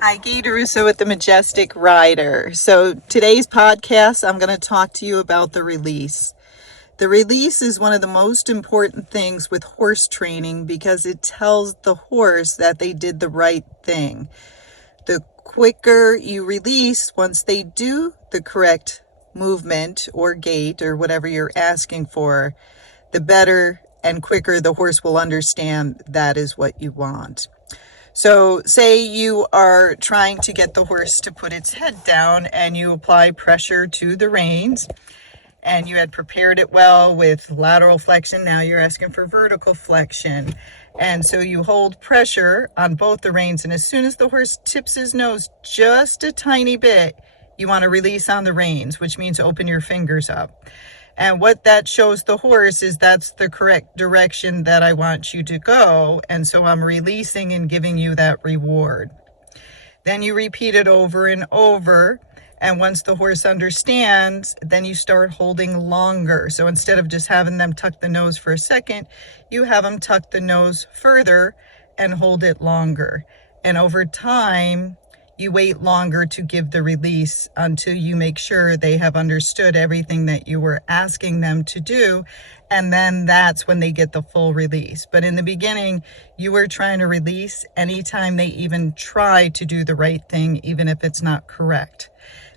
Hi, Gaye DeRusso with the Majestic Rider. So today's podcast, I'm going to talk to you about the release. The release is one of the most important things with horse training because it tells the horse that they did the right thing. The quicker you release, once they do the correct movement or gait or whatever you're asking for, the better and quicker the horse will understand that is what you want. So say you are trying to get the horse to put its head down and you apply pressure to the reins and you had prepared it well with lateral flexion. Now you're asking for vertical flexion. And so you hold pressure on both the reins, and as soon as the horse tips his nose just a tiny bit, you want to release on the reins, which means open your fingers up. And what that shows the horse is that's the correct direction that I want you to go. And so I'm releasing and giving you that reward. Then you repeat it over and over. And once the horse understands, then you start holding longer. So instead of just having them tuck the nose for a second, you have them tuck the nose further and hold it longer. And over time, you wait longer to give the release until you make sure they have understood everything that you were asking them to do. And then that's when they get the full release. But in the beginning, you were trying to release anytime they even try to do the right thing, even if it's not correct.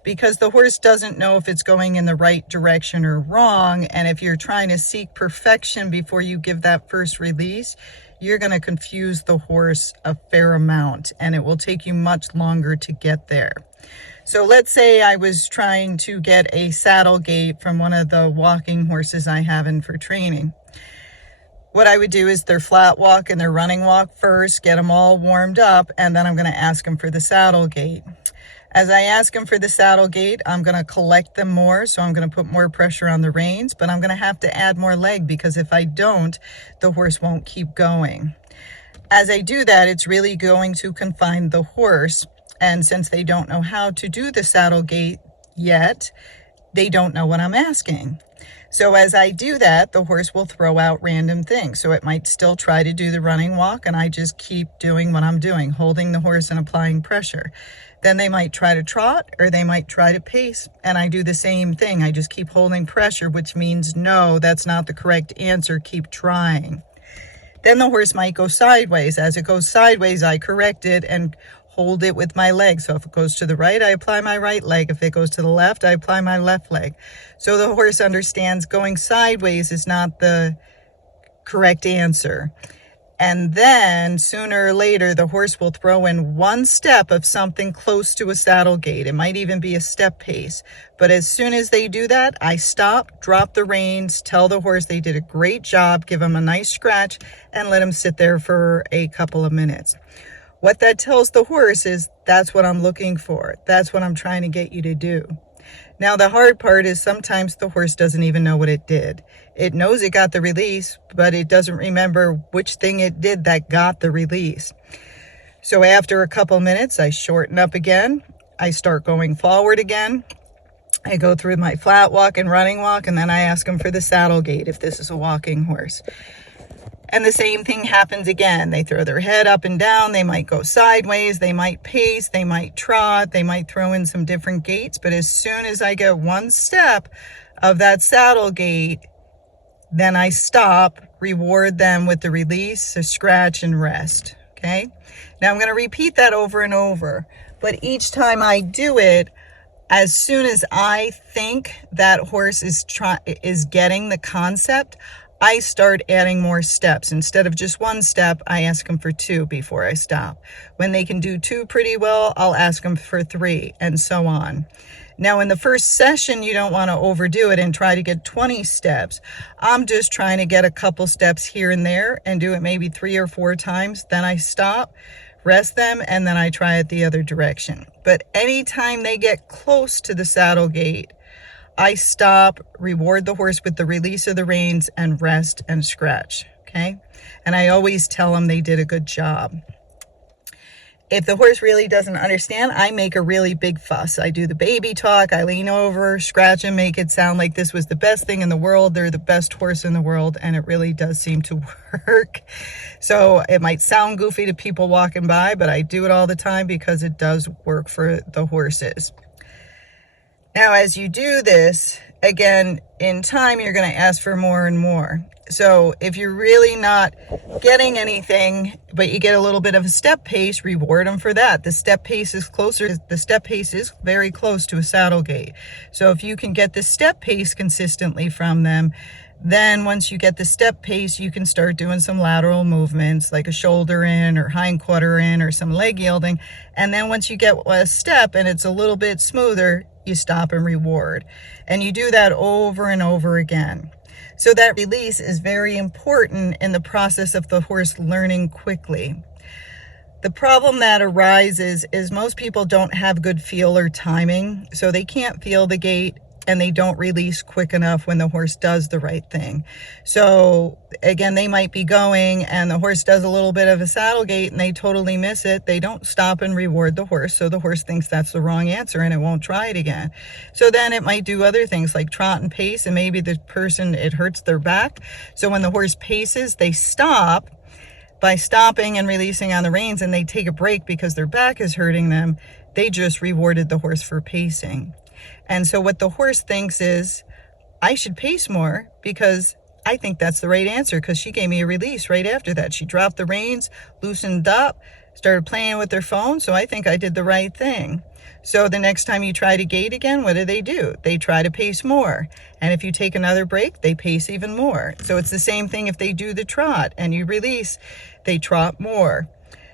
Because the horse doesn't know if it's going in the right direction or wrong. And if you're trying to seek perfection before you give that first release, you're going to confuse the horse a fair amount, and it will take you much longer to get there. So let's say I was trying to get a saddle gait from one of the walking horses I have in for training. What I would do is their flat walk and their running walk first, get them all warmed up, and then I'm going to ask them for the saddle gait. As I ask them for the saddle gait, I'm going to collect them more, so I'm going to put more pressure on the reins, but I'm going to have to add more leg because if I don't, the horse won't keep going. As I do that, it's really going to confine the horse, and since they don't know how to do the saddle gait yet, they don't know what I'm asking. So as I do that, the horse will throw out random things. So it might still try to do the running walk, and I just keep doing what I'm doing, holding the horse and applying pressure. Then they might try to trot or they might try to pace, and I do the same thing. I just keep holding pressure, which means no, that's not the correct answer. Keep trying. Then the horse might go sideways. As it goes sideways, I correct it and hold it with my leg. So if it goes to the right, I apply my right leg. If it goes to the left, I apply my left leg. So the horse understands going sideways is not the correct answer. And then sooner or later, the horse will throw in one step of something close to a saddle gait. It might even be a step pace. But as soon as they do that, I stop, drop the reins, tell the horse they did a great job, give them a nice scratch, and let them sit there for a couple of minutes. What that tells the horse is that's what I'm looking for. That's what I'm trying to get you to do. Now, the hard part is sometimes the horse doesn't even know what it did. It knows it got the release, but it doesn't remember which thing it did that got the release. So after a couple minutes, I shorten up again. I start going forward again. I go through my flat walk and running walk, and then I ask them for the saddle gait if this is a walking horse. And the same thing happens again. They throw their head up and down. They might go sideways. They might pace. They might trot. They might throw in some different gaits. But as soon as I get one step of that saddle gait, then I stop, reward them with the release, a scratch, and rest. Okay? Now I'm going to repeat that over and over. But each time I do it, as soon as I think that horse is getting the concept, I start adding more steps. Instead of just one step, I ask them for 2 before I stop. When they can do 2 pretty well, I'll ask them for 3, and so on. Now, in the first session, you don't want to overdo it and try to get 20 steps. I'm just trying to get a couple steps here and there and do it maybe 3 or 4 times. Then I stop, rest them, and then I try it the other direction. But anytime they get close to the saddle gait, I stop, reward the horse with the release of the reins, and rest and scratch, okay? And I always tell them they did a good job. If the horse really doesn't understand, I make a really big fuss. I do the baby talk. I lean over, scratch and make it sound like this was the best thing in the world. They're the best horse in the world, and it really does seem to work. So it might sound goofy to people walking by, but I do it all the time because it does work for the horses. Now, as you do this, again, in time, you're going to ask for more and more. So if you're really not getting anything, but you get a little bit of a step pace, reward them for that. The step pace is very close to a saddle gait. So if you can get the step pace consistently from them, then once you get the step pace, you can start doing some lateral movements like a shoulder in or hind quarter in or some leg yielding. And then once you get a step and it's a little bit smoother, you stop and reward. And you do that over and over again. So that release is very important in the process of the horse learning quickly. The problem that arises is most people don't have good feel or timing, so they can't feel the gait and they don't release quick enough when the horse does the right thing. So again, they might be going and the horse does a little bit of a saddle gait and they totally miss it. They don't stop and reward the horse, so the horse thinks that's the wrong answer and it won't try it again. So then it might do other things like trot and pace, and maybe the person, it hurts their back. So when the horse paces, they stop. By stopping and releasing on the reins, and they take a break because their back is hurting them, they just rewarded the horse for pacing. And so what the horse thinks is, I should pace more because I think that's the right answer, because she gave me a release right after that. She dropped the reins, loosened up, started playing with their phone, so I think I did the right thing. So the next time you try to gait again, what do? They try to pace more. And if you take another break, they pace even more. So it's the same thing if they do the trot and you release, they trot more.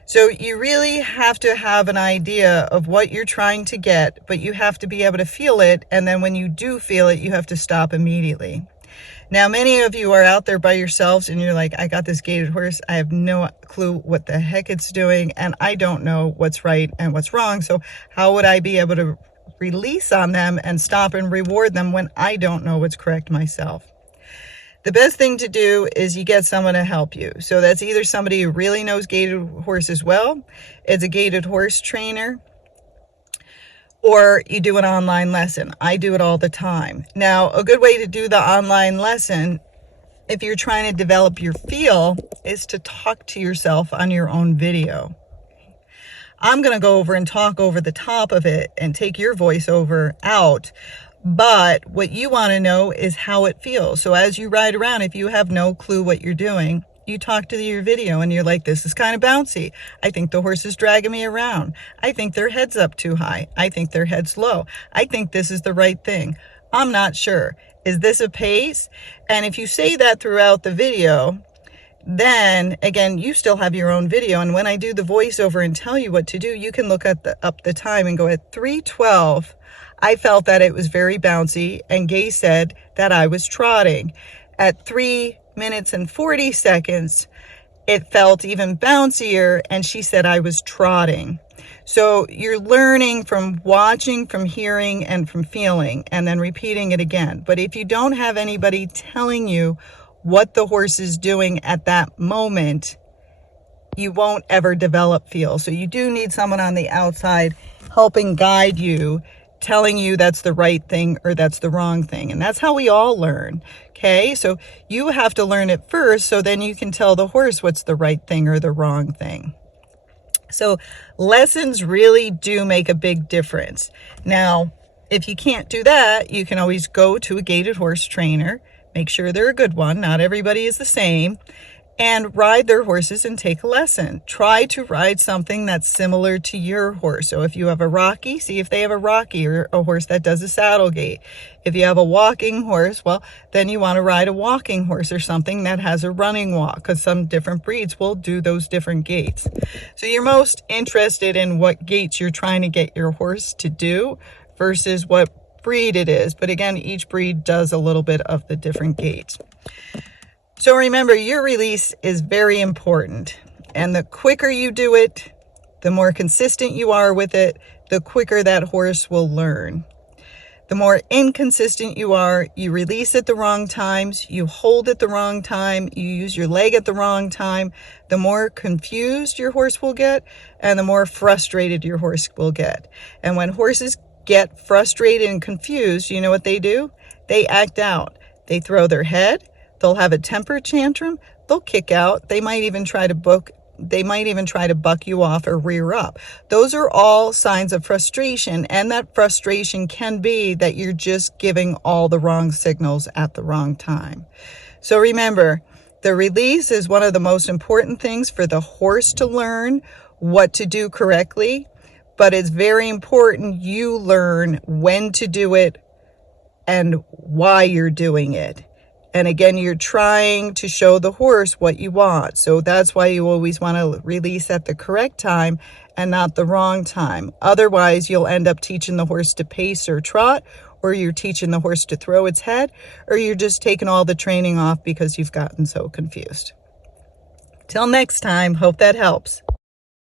So you really have to have an idea of what you're trying to get, but you have to be able to feel it. And then when you do feel it, you have to stop immediately. Now, many of you are out there by yourselves and you're like, I got this gaited horse. I have no clue what the heck it's doing, and I don't know what's right and what's wrong. So how would I be able to release on them and stop and reward them when I don't know what's correct myself? The best thing to do is you get someone to help you. So that's either somebody who really knows gaited horses well, it's a gaited horse trainer, or you do an online lesson. I do it all the time. Now, a good way to do the online lesson, if you're trying to develop your feel, is to talk to yourself on your own video. I'm going to go over and talk over the top of it and take your voiceover out. But what you want to know is how it feels. So as you ride around, if you have no clue what you're doing, you talk to your video and you're like, this is kind of bouncy. I think the horse is dragging me around. I think their head's up too high. I think their head's low. I think this is the right thing. I'm not sure. Is this a pace? And if you say that throughout the video, then again, you still have your own video. And when I do the voiceover and tell you what to do, you can look at up the time and go at 3:12. I felt that it was very bouncy, and Gaye said that I was trotting. At 3 minutes and 40 seconds, it felt even bouncier, and she said I was trotting. So you're learning from watching, from hearing, and from feeling, and then repeating it again. But if you don't have anybody telling you what the horse is doing at that moment, you won't ever develop feel. So you do need someone on the outside helping guide you, telling you that's the right thing or that's the wrong thing. And that's how we all learn. Okay, so you have to learn it first, so then you can tell the horse what's the right thing or the wrong thing. So lessons really do make a big difference. Now, if you can't do that, you can always go to a gaited horse trainer. Make sure they're a good one. Not everybody is the same. And ride their horses and take a lesson. Try to ride something that's similar to your horse. So if you have a Rocky, see if they have a Rocky or a horse that does a saddle gait. If you have a walking horse, well, then you want to ride a walking horse or something that has a running walk, because some different breeds will do those different gaits. So you're most interested in what gaits you're trying to get your horse to do versus what breed it is. But again, each breed does a little bit of the different gaits. So remember, your release is very important, and the quicker you do it, the more consistent you are with it, the quicker that horse will learn. The more inconsistent you are, you release at the wrong times, you hold at the wrong time, you use your leg at the wrong time, the more confused your horse will get and the more frustrated your horse will get. And when horses get frustrated and confused, you know what they do? They act out. They throw their head, they'll have a temper tantrum, they'll kick out, they might even try to buck you off or rear up. Those are all signs of frustration, and that frustration can be that you're just giving all the wrong signals at the wrong time. So remember, the release is one of the most important things for the horse to learn what to do correctly, but it's very important you learn when to do it and why you're doing it. And again, you're trying to show the horse what you want. So that's why you always want to release at the correct time and not the wrong time. Otherwise, you'll end up teaching the horse to pace or trot, or you're teaching the horse to throw its head, or you're just taking all the training off because you've gotten so confused. Till next time, hope that helps.